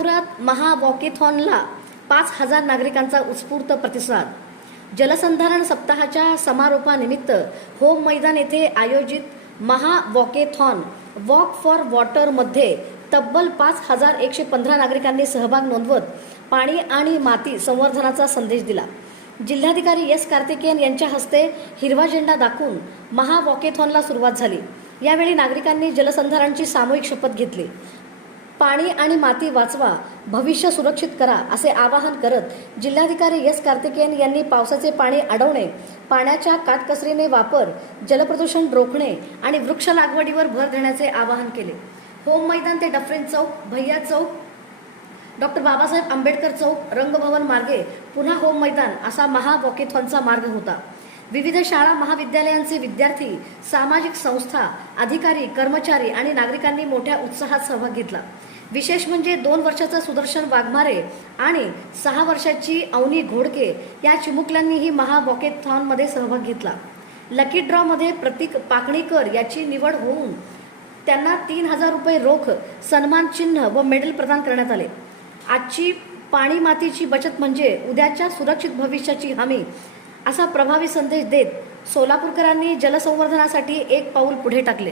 सोलापुरात महावॉकेथॉनला 5,000 नागरिकांचा उत्स्फूर्त प्रतिसाद. जलसंधारण सप्ताहाच्या समारोपानिमित्त होम मैदान येथे आयोजित महावॉकेथॉन वॉक फॉर वॉटरमध्ये तब्बल 5,115 नागरिकांनी सहभाग नोंदवत पाणी आणि माती संवर्धनाचा संदेश दिला. जिल्हाधिकारी एस कार्तिकेयन यांच्या हस्ते हिरवा झेंडा दाखवून महावॉकेथॉनला सुरुवात झाली. यावेळी नागरिकांनी जलसंधारणाची सामूहिक शपथ घेतली. पाणी आणि माती वाचवा, भविष्य सुरक्षित करा असे आवाहन करत जिल्हाधिकारी एस कार्तिकेयन यांनी पावसाचे पाणी अडवणे, पाण्याच्या काटकसरीने वापर, जलप्रदूषण रोखणे आणि वृक्ष लागवडीवर भर देण्याचे आवाहन केले. होम मैदान ते डफरीन चौक, भैया चौक, डॉक्टर बाबासाहेब आंबेडकर चौक, रंगभवन मार्गे पुन्हा होम मैदान असा महावॉकेथॉनचा मार्ग होता. विविध शाळा महाविद्यालयांचे विद्यार्थी, सामाजिक संस्था, अधिकारी, कर्मचारी आणि नागरिकांनी मोठ्या उत्साहात सहभाग घेतला. विशेष म्हणजे 2 वर्षाचा सुदर्शन वाघमारे आणि 6 वर्षाची अवनी घोडके या चिमुकल्यांनीही महावॉकेथॉनमध्ये सहभाग घेतला. लकी ड्रॉमध्ये प्रतीक पाकणीकर याची निवड होऊन त्यांना 3,000 रुपये रोख, सन्मान चिन्ह व मेडल प्रदान करण्यात आले. आजची पाणी मातीची बचत म्हणजे उद्याच्या सुरक्षित भविष्याची हमी असा प्रभावी संदेश देत सोलापूरकरांनी जलसंवर्धनासाठी एक पाऊल पुढे टाकले.